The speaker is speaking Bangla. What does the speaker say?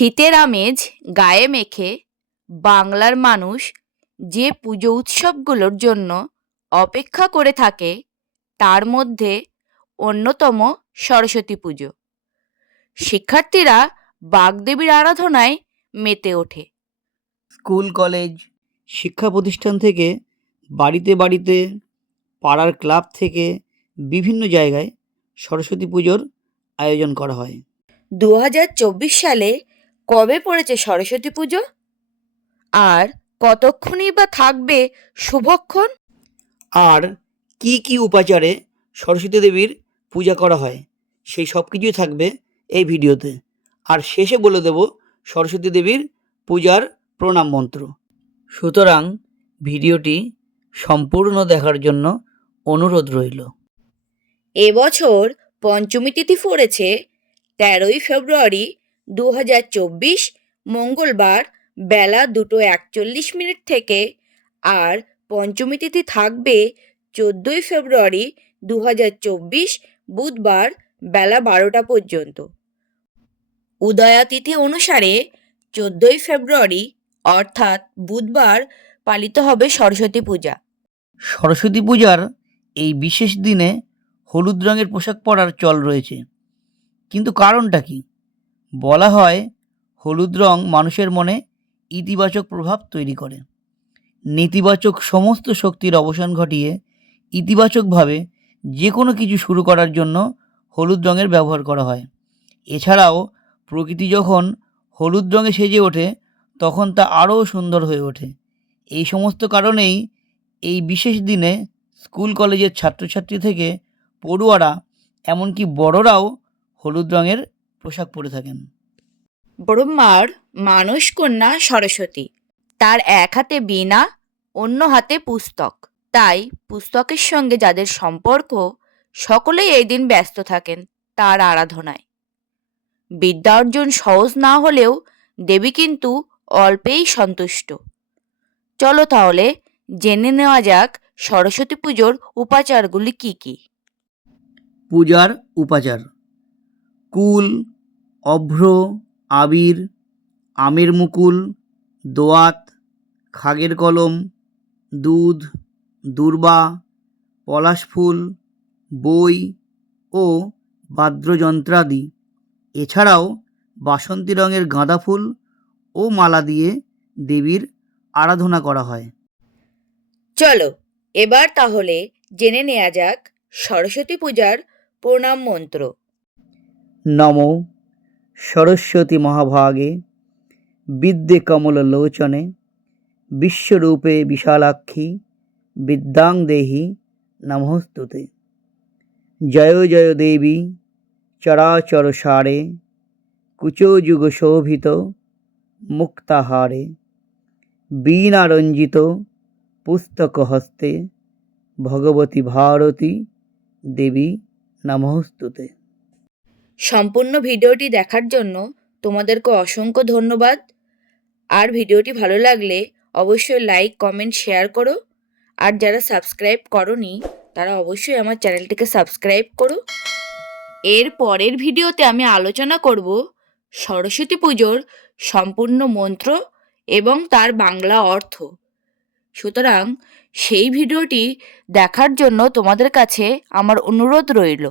শীতের আমেজ গায়ে মেখে বাংলার মানুষ যে পুজো উৎসবগুলোর জন্য অপেক্ষা করে থাকে তার মধ্যে অন্যতম সরস্বতী পুজো। শিক্ষার্থীরা বাগদেবীর আরাধনায় মেতে ওঠে। স্কুল কলেজ শিক্ষা প্রতিষ্ঠান থেকে বাড়িতে বাড়িতে পাড়ার ক্লাব থেকে বিভিন্ন জায়গায় সরস্বতী পুজোর আয়োজন করা হয়। দু হাজার চব্বিশ সালে কবে পড়েছে সরস্বতী পুজো? আর কতক্ষণই বা থাকবে শুভক্ষণ? আর কি কি উপাচারে সরস্বতী দেবীর পূজা করা হয় সেই সব কিছুই থাকবে এই ভিডিওতে। আর শেষে বলে দেব সরস্বতী দেবীর পূজার প্রণাম মন্ত্র। সুতরাং ভিডিওটি সম্পূর্ণ দেখার জন্য অনুরোধ রইল। এবছর পঞ্চমী তিথি পড়েছে তেরোই ফেব্রুয়ারি দু হাজার চব্বিশ মঙ্গলবার বেলা দুটো একচল্লিশ মিনিট থেকে আর পঞ্চমী তিথি থাকবে চোদ্দোই ফেব্রুয়ারি দু হাজার চব্বিশ বুধবার বেলা বারোটা পর্যন্ত। উদয়া তিথি অনুসারে চোদ্দোই ফেব্রুয়ারি অর্থাৎ বুধবার পালিত হবে সরস্বতী পূজা। সরস্বতী পূজার এই বিশেষ দিনে হলুদ রঙের পোশাক পরার চল রয়েছে। কিন্তু কারণটা কি? বলা হয়, হলুদ রং মানুষের মনে ইতিবাচক প্রভাব তৈরি করে। নেতিবাচক সমস্ত শক্তির অবসান ঘটিয়ে ইতিবাচকভাবে যে কোনো কিছু শুরু করার জন্য হলুদ রঙের ব্যবহার করা হয়। এছাড়াও, প্রকৃতি যখন হলুদ রঙে সেজে ওঠে, তখন তা আরও সুন্দর হয়ে ওঠে। এই সমস্ত কারণেই এই বিশেষ দিনে স্কুল, কলেজের ছাত্রছাত্রী থেকে পড়ুয়ারা, এমনকি বড়রাও হলুদ রঙের পোশাক পরে থাকেন। ব্রহ্মার মানস কন্যা সরস্বতী। তার এক হাতে বীণা অন্য হাতে পুস্তক। তাই পুস্তকের সঙ্গে যাদের সম্পর্ক সকলেই এই দিন ব্যস্ত থাকেন তার আরাধনায়। বিদ্যা অর্জন সহজ না হলেও দেবী কিন্তু অল্পেই সন্তুষ্ট। চলো তাহলে জেনে নেওয়া যাক সরস্বতী পুজোর উপাচারগুলি কি কি। পূজার উপাচার। কুল, অভ্র, আবির, আমের মুকুল, দোয়াত, খাগের কলম, দুধ, দূর্বা, পলাশ ফুল, বই ও বাদ্যযন্ত্রাদি এছাড়াও বাসন্তী রঙের গাঁদা ফুল ও মালা দিয়ে দেবীর আরাধনা করা হয়। চলো, এবার তাহলে জেনে নেওয়া যাক সরস্বতী পূজার প্রণাম মন্ত্র। নম সরস্বতী মহাভাগে বিদ্যে কমললোচনে বিশ্বরূপে বিশালাক্ষী বিদ্যাং দেহি নমস্তুতে। জয় জয় দেবী চরাচর সারে কুচযুগ শোভিত মুক্তাহারে বীণারঞ্জিত পুস্তক হস্তে ভগবতী ভারতী দেবী নমস্তুতে। সম্পূর্ণ ভিডিওটি দেখার জন্য তোমাদেরকে অসংখ্য ধন্যবাদ। আর ভিডিওটি ভালো লাগলে অবশ্যই লাইক, কমেন্ট, শেয়ার করো। আর যারা সাবস্ক্রাইব করনি, তারা অবশ্যই আমার চ্যানেলটিকে সাবস্ক্রাইব করো। এর পরের ভিডিওতে আমি আলোচনা করব সরস্বতী পুজোর সম্পূর্ণ মন্ত্র এবং তার বাংলা অর্থ। সুতরাং সেই ভিডিওটি দেখার জন্য তোমাদের কাছে আমার অনুরোধ রইল।